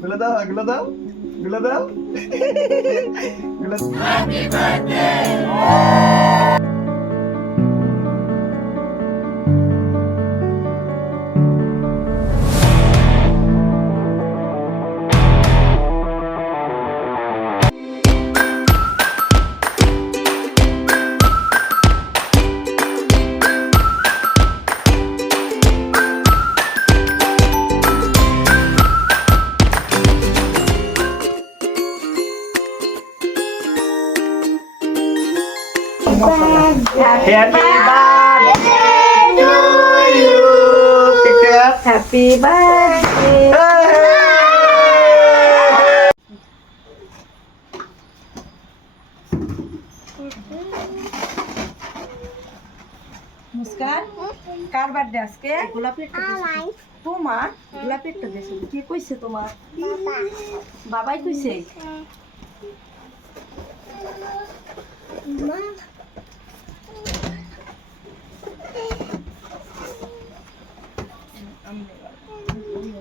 গুলো দাও গুলো দাও গুলো দাও গুলো Happy হ্যাপি বার্থডে মুস্কান কার বার্থডে আজকে? গোলাপি তোমার? গোলাপি একটা দেশ কি কইছে তোমার? বাবাই কইছে?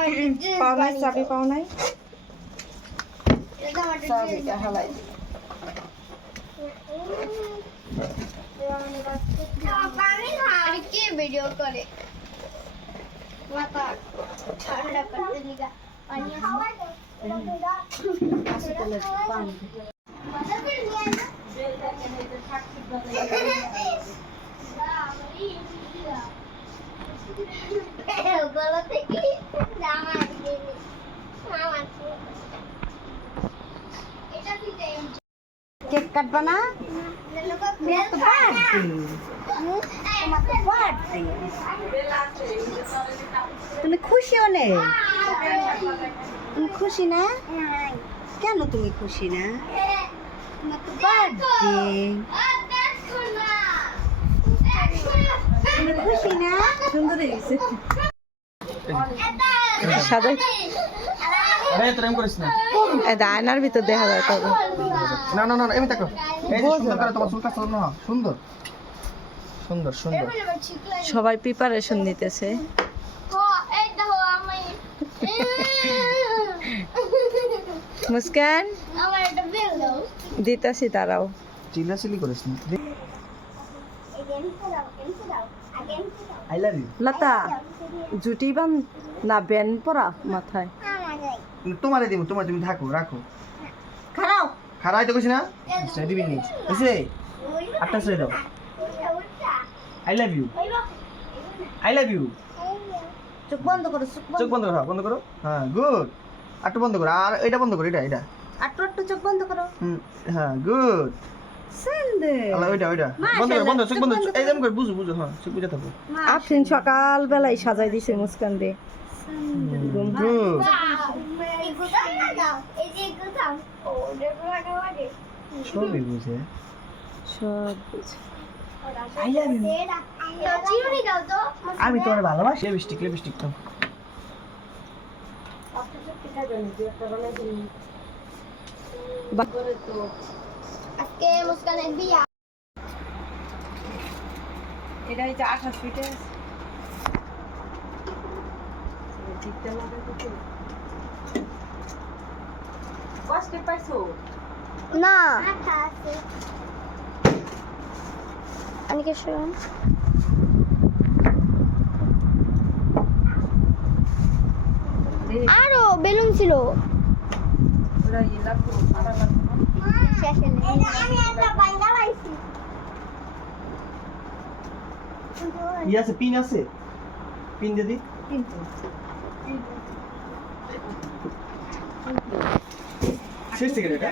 পাও নাই চাবি পাও নাই চাবিটা হালাই দিই। কে ভিডিও করে মাথা ঠান্ডা করতে নিগা পানি গলা থেকে জামা দিয়ে আমার এটা দিতে কেক কাটবা না? তুমি খুশি অনেক? তুমি খুশি না? কেন তুমি খুশি না? তুমি খুশি না? সুন্দর সাজাই আরে তোর করিস না। আয়নার ভিতর দেখা যায় তবে। না না না এমনি দেখো। এই সুন্দর করে তোমার চুলটা সুন্দর না সুন্দর। সুন্দর সুন্দর। সবাই প্রিপারেশন নিতেছে। মুস্কান দিতাছি তারাও চিল্লাচিল্লি করিস না। আই লাভ ইউ লতা জুটি বান না বেন পরা মাথায়? তোমারে দিব তোমার তুমি থাকো রাখো। খারাও। খারাই তো কইছি না? সে দিবি নি। এসে আটটা সে দাও। I love you I love you চোখ বন্ধ করো চোখ বন্ধ। করো হ্যাঁ, বন্ধ করো। হ্যাঁ গুড আটটু বন্ধ করো। আর এটা বন্ধ করো এটা এটা। আটটু আটটু চোখ বন্ধ করো। হ্যাঁ গুড হ্যাঁ সকাল বেলায় সাজাই দিছে মুস্কান দিয়ে সবই বুঝে সব কিছু। আমি তোমার ভালোবাসি লিপস্টিক লিপস্টিক তো আজকে মুস্কানের বিয়া। এটা এই যে আঠাশ ফিটে আছে কষ্টে পাইছো না। অনেকে শুনুন? আরও বেলুন ছিল। ওরা ইয়ে লাগতো লাগতো আমি একটা বাইন্দা পাইছি ই আছে পিন আছে। পিন দিদি কিন্তু শেষ থেকে এটা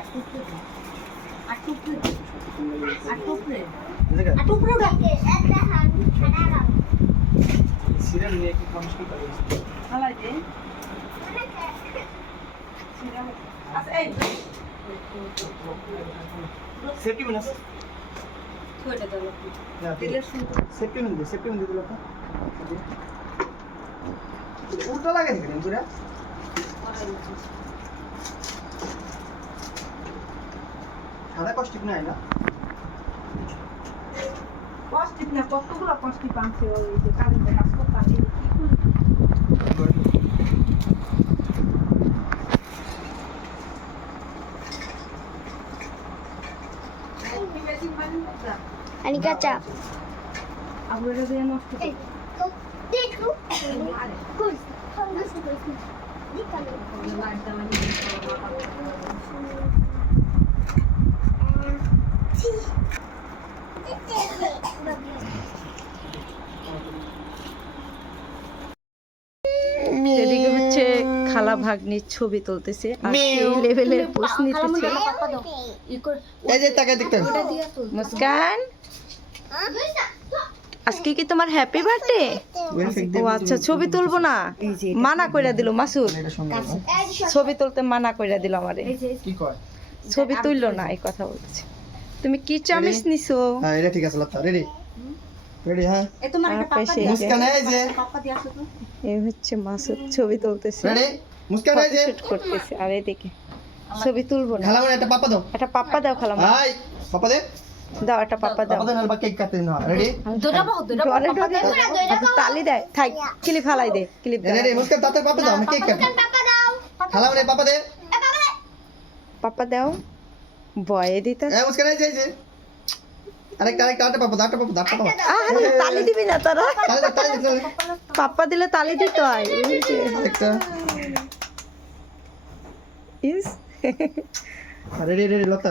সেফটি মিনাস সেফটি মিন দে সেফটি মিন দে দিলো উল্টো লাগে পুরা সাদা কষ্টিক নাই না? কষ্টিপ না কতগুলো কষ্টিপ আনছে ওই যে কারেন্টের কাজ করতাম এই কি করলি? এই মেশিন বানিয়ে এদিকে হচ্ছে খালা ভাগ্নির ছবি তুলতেছে আর সেই লেভেলের পোস্ট নিতেছে। মুস্কান? আজকে কি তোমার হ্যাপি বার্থডে ও আচ্ছা ছবি তুলবো না। মানা কইরা দিল মাসুদ। ছবি তুলতে মানা কইরা দিল আমারে। কি কয়? ছবি তুললো না এই কথা বলছে। তুমি কি চামিচ নিছো? হ্যাঁ এটা ঠিক আছে লতা রেডি রেডি হ্যাঁ? তারপরে সেই যে- মুস্কান এই যে। এই হচ্ছে মাসুদ ছবি তুলতেছে। রেডি মুস্কান এই যে। শুট করতেছে আর এদিকে। ছবি তুলবো না। খালা মানে একটা পাপা দাও। একটা পাপ্পা দাও খালাম হাই পাপা দে। দাও একটা পাপা দাও। কাটতে না রেডি বাহু পাপা দাও তালি দে থাক ক্লিপ ফালাই দে ক্লিপ দে। মুস্কান পাপা দাও আমি কেক কাটি পাপা দাও। খালাম রে পাপা দে। পাপা দাও। বয়ে দিতে এ মুস্কান এই যে আরেকটা আরেকটা আরেকটা পাপা দাও পাপা দাও আরে তালি দিবি না তোরা? তালি তালি পাপা দিলে তালি দিতে হয়। ইস। লতা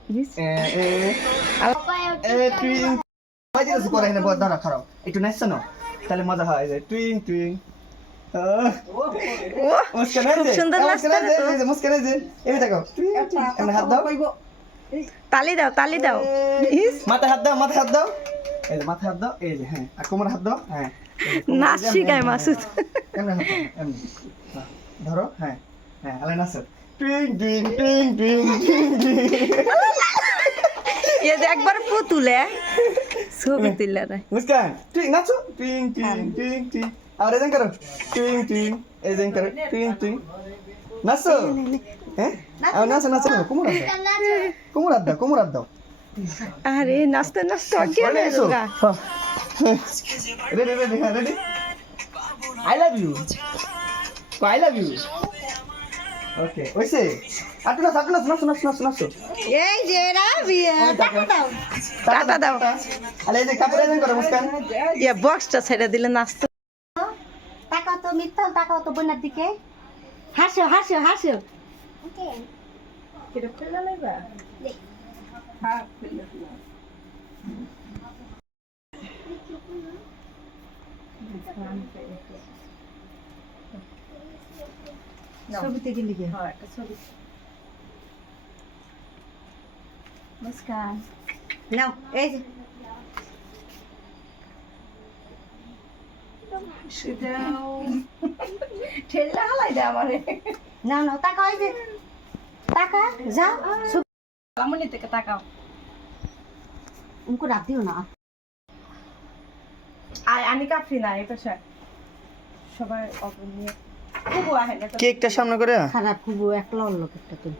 একটু নাচছ না তাহলে মজা হয় যে টুইং টুইং তালি দাও তালি দাও। মাথায় হাত দাও মাথায় হাত দাও। এই যে মাথায় হাত দাও। এই যে হ্যাঁ আর কোমর হাত দাও। হ্যাঁ নাচ শিখায় মাসুদ। ধরো হ্যাঁ হ্যাঁ আলে নাচো টুইং টুইং টুইং টুইং এ যে একবার পুতুলে ছবি তুললে না মুস্কান টুইং নাচো টুইং টুইং টুইং টুইং আর এজন করো টুইং টুইং এজন করো টুইং টুইং নাচো হ্যাঁ আর নাচো নাচো কোমর কোমর দাও কোমর দাও আরে নাচতে নাচতে হয়ে এসো। রেডি রেডি হ্যাঁ ready I love you I love you okay ওইসে। আটু নাচ আটু নাচ নাচ নাচ নাচ নাচ এই যে বিয়ে টাকা দাও। টাকা দাও। আরে এই যে কাপড় এজন করো মুস্কান। ইয়া বক্সটা ছেড়ে দিলে নাচতে তাকাও তো মিথ্যা তাকাও তো বোনের দিকে। হাসো হাসো হাসো। ছবিতে গেলি গে মুস্কান নাও এই যে। ঠেললে হালাই দে আমারে। যে। যাও কামনি থেকে রাখ দিও না। আয় আমি কাফি না এটা সবাই অপর নিয়ে না কেকটা সামনে করে খারাপ খুব একলা অল্ল একটা তুমি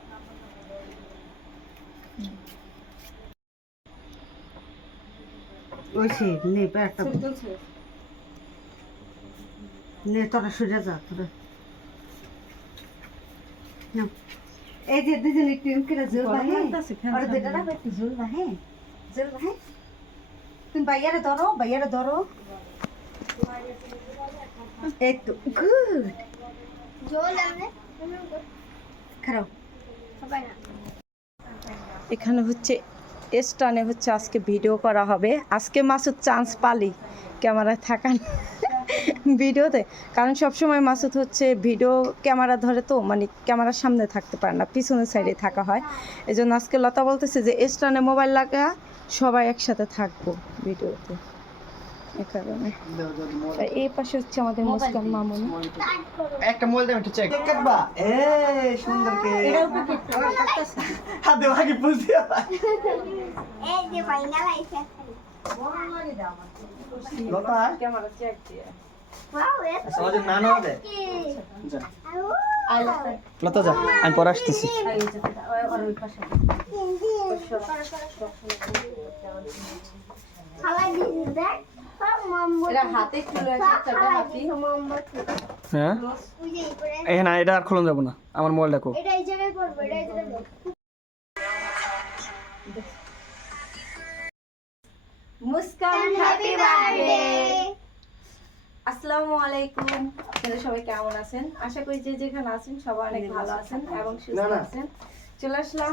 ওইছে নে একটা। নে তোরা সরে যা তোরা। এই যে দুজন একটু এম করে জোর বাহে আর। দুটা রাখো একটু জোর বাহে জোর বাহে তুমি বাইয়ারে ধরো বাইয়ারে ধরো। এই তো গুড। খারাপ। এখানে হচ্ছে স্টানে হচ্ছে আজকে ভিডিও করা হবে। আজকে মাসুদ চান্স পালি। ক্যামেরায় থাকান ভিডিওতে কারণ সবসময় মাসুদ হচ্ছে ভিডিও ক্যামেরা ধরে তো মানে ক্যামেরার সামনে থাকতে পারে না পিছনের সাইডে থাকা হয়। এই জন্য আজকে লতা বলতেছে যে স্টানে মোবাইল লাগা সবাই একসাথে থাকব ভিডিওতে এ কারণে আর এই পাশে হচ্ছে আমাদের মুস্কান মামুনি একটা মোবাইল দাও একটু চেক কাটবা এ সুন্দর হাত দেও আগে বলতে এই যে ফাইনাল আইছে লতা ক্যামেরা চেক দিয়ে কি লতা যা আমি পরে আসতেছি খাবার দেখ এটা হাতে খুলে সব হাতি। হ্যাঁ? এই না এটা আর খোলন যাব না আমার মোবাইল দেখো এটা এই জায়গায় করব এটা এই জায়গায় মুস্কান হ্যাপি বার্থডে। আসসালামু আলাইকুম। আপনারা সবাই কেমন আছেন? আশা করি যে যেখানে আছেন সবাই অনেক ভালো আছেন এবং সুস্থ। আছেন। চলে আসলাম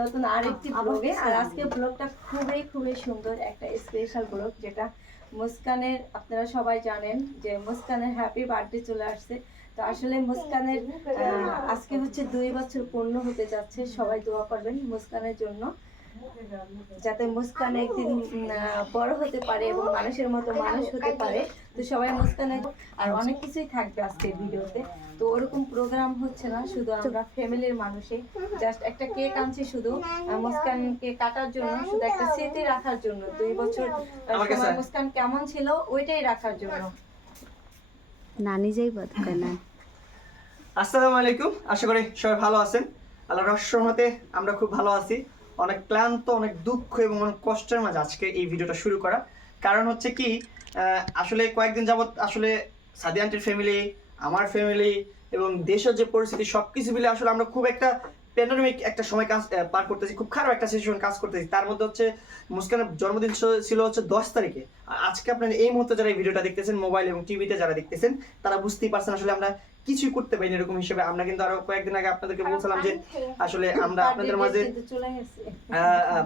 নতুন আরেকটি ব্লগে আর আজকে ব্লগটা খুবই খুবই সুন্দর একটা স্পেশাল ব্লগ যেটা মুস্কানের, আপনারা সবাই জানেন যে মুস্কানের হ্যাপি বার্থডে চলে আসছে। তো আসলে মুস্কানের আজকে হচ্ছে দুই বছর পূর্ণ হতে যাচ্ছে, সবাই দোয়া করবেন মুস্কানের জন্য। যাতে মুস্কান একদিন বড় হতে পারে এবং মানুষের মতো মানুষ হতে পারে। তো সবাই মুস্কানের আর অনেক কিছুই থাকবে আজকের ভিডিওতে। তো ওরকম প্রোগ্রাম হচ্ছে না শুধু আমরা ফ্যামিলির মানুষে জাস্ট একটা কেক আনছি শুধু মুস্কানকে কাটার জন্য শুধু একটা স্মৃতি রাখার জন্য। দুই বছর মুস্কান কেমন ছিল ওইটাই রাখার জন্য। নানি যাই বাদ না। আসসালামু আলাইকুম আশা করি সবাই ভালো আছেন। আল্লাহ রহমতে আমরা খুব ভালো আছি। অনেক ক্লান্ত অনেক দুঃখ এবং অনেক কষ্টের মাঝে আজকে এই ভিডিওটা শুরু করা। কারণ হচ্ছে কি আসলে কয়েকদিন যাবত আসলে সাদি আন্টির ফ্যামিলি আমার ফ্যামিলি এবং দেশের যে পরিস্থিতি সব কিছু মিলে আসলে আমরা খুব একটা প্যান্ডামিক একটা সময় কাজ পার করতেছি খুব খারাপ একটা সিচুয়েশন কাজ করতেছি। তার মধ্যে হচ্ছে মুস্কানের জন্মদিন ছিল- হচ্ছে দশ তারিখে। আজকে আপনারা এই মুহূর্তে যারা এই ভিডিওটা দেখতেছেন মোবাইল এবং টিভিতে যারা দেখতেছেন তারা বুঝতেই পারছেন আসলে আমরা কিছুই করতে পারিনি এরকম হিসেবে। আমরা কিন্তু আরও কয়েকদিন আগে আপনাদেরকে বলছিলাম যে আসলে আমরা আপনাদের মাঝে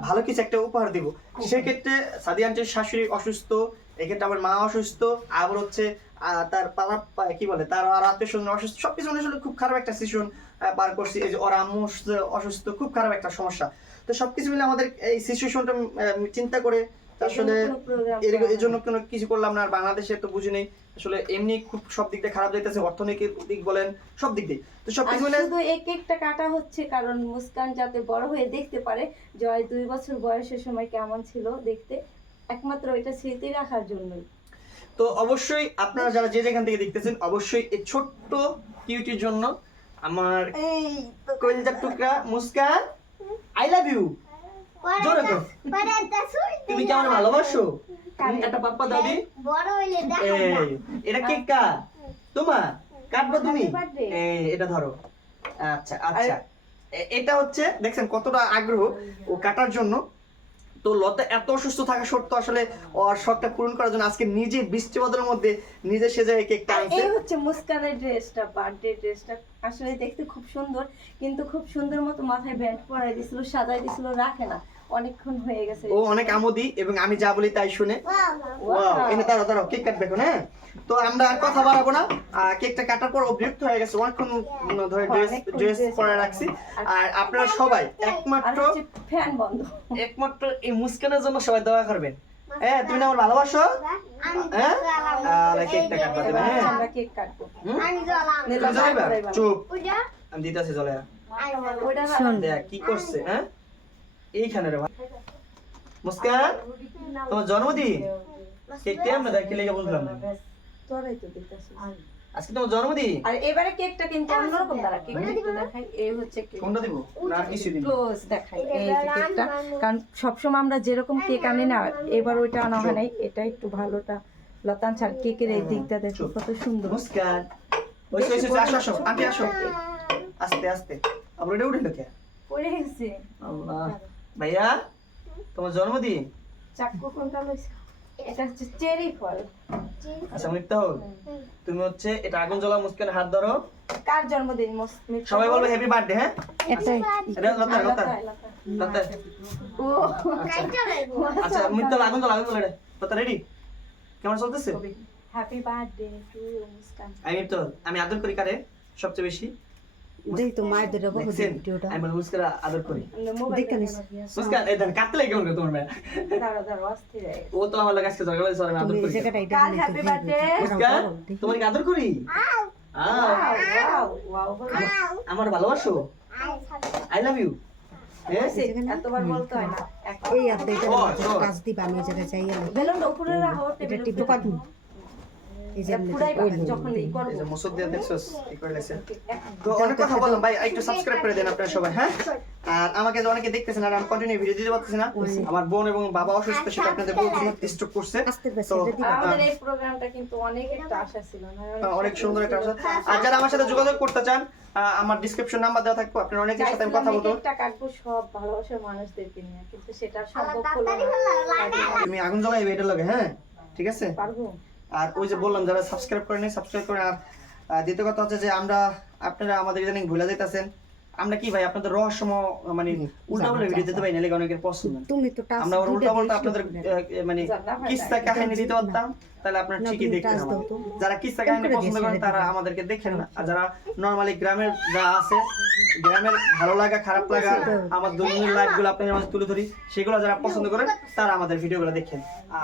ভালো কিছু একটা উপহার দিব। সেক্ষেত্রে সাদি আন্টির শাশুড়ি অসুস্থ এক্ষেত্রে আমার মা অসুস্থ আবার হচ্ছে তার পাড়া কি বলে তার আর আত্মীয় স্বজন অসুস্থ সবকিছু মিলে আসলে খুব খারাপ একটা সিচুয়েশন পার করছি। এই যে ওর আম্মু অসুস্থ- অসুস্থ খুব খারাপ একটা সমস্যা। তো সবকিছু মিলে আমাদের এই সিচুয়েশনটা চিন্তা করে আসলে এর জন্য কোনো কিছু করলাম না আর বাংলাদেশে তো বুঝি নেই। আসলে এমনি খুব সব দিক দিয়ে খারাপ যাইতেছে অর্থনৈতিক দিক বলেন সব দিক দিয়ে। তো সব কিছু মিলে শুধু এই কেকটা কাটা হচ্ছে কারণ মুস্কান যাতে বড় হয়ে দেখতে পারে জয় দুই বছর বয়সের সময় কেমন ছিল দেখতে। একমাত্র এটা স্মৃতি রাখার জন্যই। তো অবশ্যই আপনারা যারা যে যেখান থেকে দেখতেছেন অবশ্যই এই ছোট্ট কিউটির জন্য আমার এই কলিজার টুকরা মুস্কান আই লাভ ইউ জোরে কর তুমি কি আমার ভালোবাসো? একটা পাপ্পা দাও দি। বড় হইলে দেখা এটা কেক কা? তোমার? কাটবো তুমি? এই এটা ধরো। আচ্ছা আচ্ছা। এটা হচ্ছে দেখছেন কতটা আগ্রহ ও কাটার জন্য। তো লতা এত অসুস্থ থাকা সত্ত্বেও আসলে ওর শখটা পূরণ করার জন্য আজকে নিজে বৃষ্টি বাদলের মধ্যে নিজে সেজে কেকটা আর আনছে এই হচ্ছে মুস্কানের ড্রেসটা বার্থডে ড্রেসটা আসলে দেখতে খুব সুন্দর কিন্তু খুব সুন্দর মতো মাথায় ব্যান্ড পরাই দিছিল সাজাই দিছিল রাখে না। অনেকক্ষণ হয়ে গেছে। ও অনেক আমোদি এবং আমি যা বলি তাই শুনে। ওয়াও এনে দাঁড়াও দাঁড়াও কেক কাটবে এখন হ্যাঁ? তো আমরা আর কথা বাড়াবো না। কেকটা কাটার পর ও বিরক্ত হয়ে গেছে অনেকক্ষণ ধরে ড্রেস ড্রেস পরে রাখছি। আর আপনারা সবাই একমাত্র ফ্যান বন্ধ। একমাত্র এই মুস্কানের জন্য সবাই দোয়া করবেন। হ্যাঁ তুমি আমার ভালোবাসো। হ্যাঁ? জ্বালাবো। আর কেকটা কাটবা দেবে হ্যাঁ? আমরা কেক কাটবো। হুম? আমি জ্বালাবো। তুমি চুপ। আমি দিতেছি চলে দেখ কি করছে হ্যাঁ? এইখানে রে ভাই। মুস্কান তোমার জন্মদিন? কেকটা আমরা দেখে লেগে না তোরাই তো দিতেছিস আজকে তোমার জন্মদিন? আর এবারে কেকটা কিন্তু অন্যরকম দ্বারা কেক দেখাই এই হচ্ছে কেক। কোনটা দিব? না কিছু দিব। ক্লোজ দেখাই এই যে কেকটা। কারণ সবসময় আমরা যেরকম কেক আনি না এবার ওইটা আনা হয় নাই। এটা একটু ভালোটা। লতান ছাড় কেকের এই দিকটা দেখো কত সুন্দর। মুস্কান। ওই আসো আসো আন্টি আসো। আস্তে আস্তে। আবার এটা উঠে কে পড়ে গেছে। আল্লাহ। ভাইয়া তোমার জন্মদিন? চাকু কোনটা এটা হচ্ছে চেরি ফল। আচ্ছা তুমি হচ্ছে এটা আগুন জ্বলা মুস্কানে হাত ধরো। কার জন্মদিন সবাই বলবে হ্যাপি বার্থডে হ্যাঁ? এটা লতা লতা লতা, লতা। লতা। ও। আচ্ছা। মিথ্যা আগুন জ্বলা আগুন জ্বলা এটা। লতা রেডি কেমন চলতেছে? হ্যাপি বার্থডে টু মুস্কান আমি তো আমি আদর করি কারে? সবচেয়ে বেশি। দেই তো মায়ের ধরে বহু দেখছেন ভিডিওটা আমি বলে মুস্কারা আদর করি নিস। মুস্কান এই কাটতে কেমন করে তোমার মেয়ে দাঁড়া দাঁড়া অস্থির ও তো আমার লাগে আজকে ঝগড়া হয়েছে আমি আদর করি জায়গাটা এটা কাল হ্যাপি বার্থডে মুস্কান তোমার কি আদর করি আমার ভালোবাসো আই লাভ ইউ এতবার বলতে হয় না এই ও। কাজ দিবা আমি এই জায়গায় চাই বেলুনটা উপরে রাখো এটা টিপে। অনেক কথা বললাম ভাই একটু সাবস্ক্রাইব করে দেন আপনারা সবাই হ্যাঁ? আর আমাকে অনেকে দেখতেছেন আর আমি কন্টিনিউ ভিডিও দিতে পারতেছি না আমার বোন এবং বাবা অসুস্থ সেটা আপনাদের স্ট্রোক করছে। তো এটা দিবা আর আমাদের এই প্রোগ্রামটা কিন্তু অনেক একটা আশা ছিল না? অনেক সুন্দর একটা আশা। আর যারা আমার সাথে যোগাযোগ করতে চান আমার ডিসক্রিপশন নাম্বার দেওয়া থাকবে আপনারা অনেকের সাথে কথা বলতো একটা কাটবো সব ভালোবাসার মানুষদেরকে নিয়ে কিন্তু সেটা সম্ভব হলো না। তুমি আগুন জ্বালাইবে এটা লাগে হ্যাঁ? ঠিক আছে? পারব? আর ওই যে বললাম, যারা সাবস্ক্রাইব করে করেনি সাবস্ক্রাইব করে আর দ্বিতীয় কথা হচ্ছে যে আমরা আপনারা আমাদের ইদানিং ভুলে যাইতেছেন। আমরা কি ভাই আপনাদের রহস্যময় মানে উল্টা পাল্টা ভিডিও দিতে পারি না লেগে অনেকের পছন্দ না। তুমি তো টাচ আমরা উল্টা পাল্টা আপনাদের মানে কিস্তা কাহিনী দিতে পারতাম তাহলে আপনারা ঠিকই দেখতেন। যারা কিস্তা কাহিনী পছন্দ করেন তারা আমাদেরকে দেখেন না আর যারা নর্মালি গ্রামের যা আছে গ্রামের ভালো লাগা খারাপ লাগা আমার দৈনন্দিন লাইফগুলো আপনাদের মাঝে তুলে ধরি সেগুলো যারা পছন্দ করেন তারা আমাদের ভিডিওগুলো দেখেন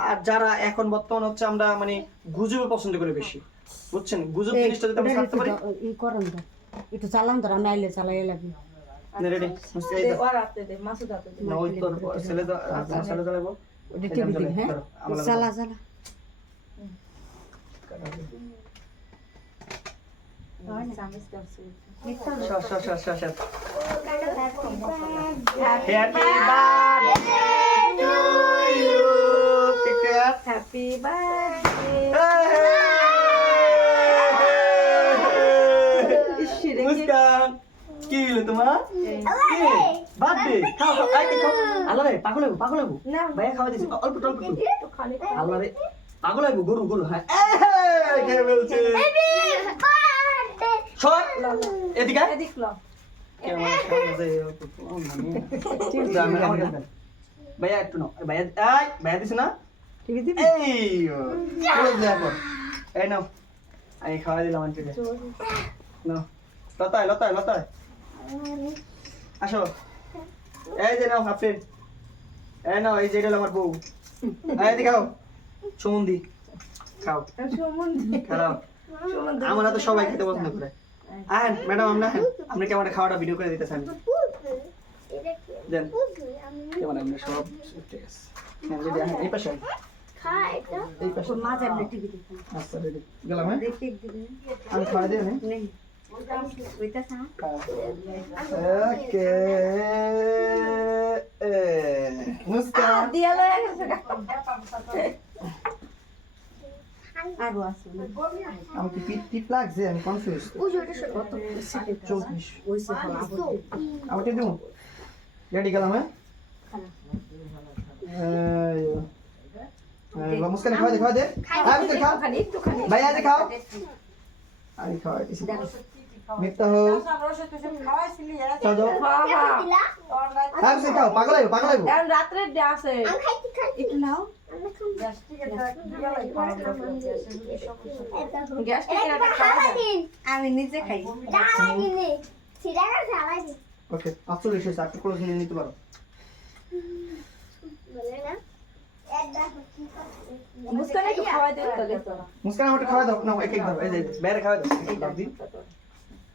আর যারা এখন বর্তমান হচ্ছে আমরা মানে গুজবে পছন্দ করি বেশি। বুঝছেন? গুজব জিনিসটা যদি আমরা ছাড়তে পারি একটু চালান ধর আমি আইলে চালাই লাগবে। রেডি দে, ওর হাতে দে মাসুদ হাতে দে না ওই তোর ছেলে তো তোমার ছেলে চালাবো ওটা টিভি দিবি হ্যাঁ ধরো, আমার লাগে। চালা চালা চামিচ ধরছে। সর, সর, সর, সর, সর। Happy Happy birthday to you. Take care. Happy birthday. ইসরে, কে- মুস্কান কি হলো তোমার বার্থডে খাও খাও আই খাও। আল্লাহ রে পাগল হইবো পাগল হইবো। ভাইয়া খাওয়া দিছি। অল্প অল্প। আল্লাহ রে পাগল হইবো গরু গরু হ্যাঁ। কে বলছে সর এদিকে। এদিক লো। মানে। ভাইয়া একটু নাও। ভাইয়া আই ভাইয়া দিছ না? টিভি দিবি? এই এই নাও। আমি খাওয়া দিলাম আন্টিকে। নাও। লতায় লতায় লতায়। আসো। এই যে নাও হাফিন এই নাও এই যে এটা আমার বউ। এই দি খাও। সুমন্দি। খাও। খাও আমার হাতে সবাই খেতে পছন্দ করে। আহেন ম্যাডাম আমরা আপনি কেমন খাওয়াটা ভিডিও করে দিতেছেন? দেন। কেমন আপনি সব ঠিক আছে। যদি আহেন, এই পাশে এই পাশে। মাঝে আপনি টিভি দিবি আচ্ছা গেলাম হ্যাঁ? দেখতে দিবি আমি খাওয়া দিয়ে ওকে মুস্কান দিয়া লয়ে গেছে। আরও আছে আমি কি টিপ টিপ লাগছে আমি কনফিউজ আমার টিপ দেবো রেডি গেলাম হ্যাঁ মুস্কান খাওয়া দে খাওয়া দে হ্যাঁ মুস্কান খাও একটুখানি, একটুখানি। ভাই আজ খাও আমি খাওয়াই দিছি মিথ্যা হ্যাঁ, হ্যাঁ। হ্যাঁ খাও পাগল হইবো পাগল হইবো এখন রাত্রে আছে। একটু নাও। গ্যাস থেকে একটা খাওয়া আমি নিজে খাই। ওকে আটচল্লিশ হয়েছে আপনি ক্লোজ নিয়ে নিতে পারো। মুস্কান। খাওয়া দাও না এক এক এই যে বাইরে খাওয়া দাও।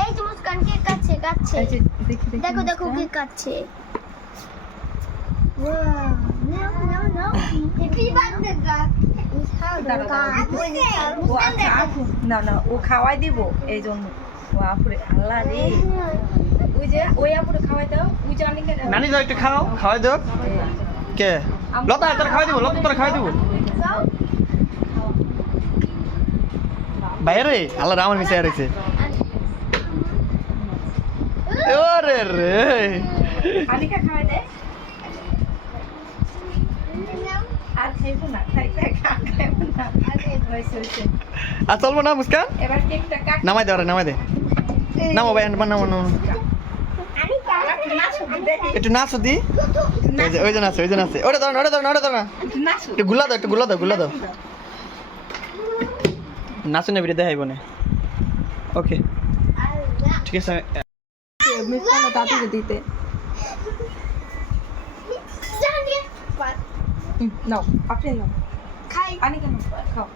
এই যে মুস্কান কে এই যে দেখি দেখি কে আপু না না ও খাওয়াই দিব এই জন্য। ও আপুরে আল্লাহ রে। ওই যে ওই আপুরে খাওয়াই দাও ওই জানি কেন নানি যাও একটু খাও খাওয়াই দাও। কে? লতা তোর খাওয়াই দিব লতা তোর খাওয়াই দিব। বাইরে আল্লাহ আমার মিশে রয়েছে ওরে রে। আর চলবো না মুস্কান? নামাই দে নামাই দে। নামো ভাই নামো নামো একটু নাচো দি। ওই যে নাচে ওই যে নাচে। ওটা ধরো ওটা ধরো ওটা ধরো একটু গুলা দাও একটু গুলা দাও গুলা দাও। নাচো। না ভিডিও দেখাইব না। ওকে। ঠিক আছে দাদুকে দিতে। নাও আপনি নাও। খাই। আনিকা নাও খাও।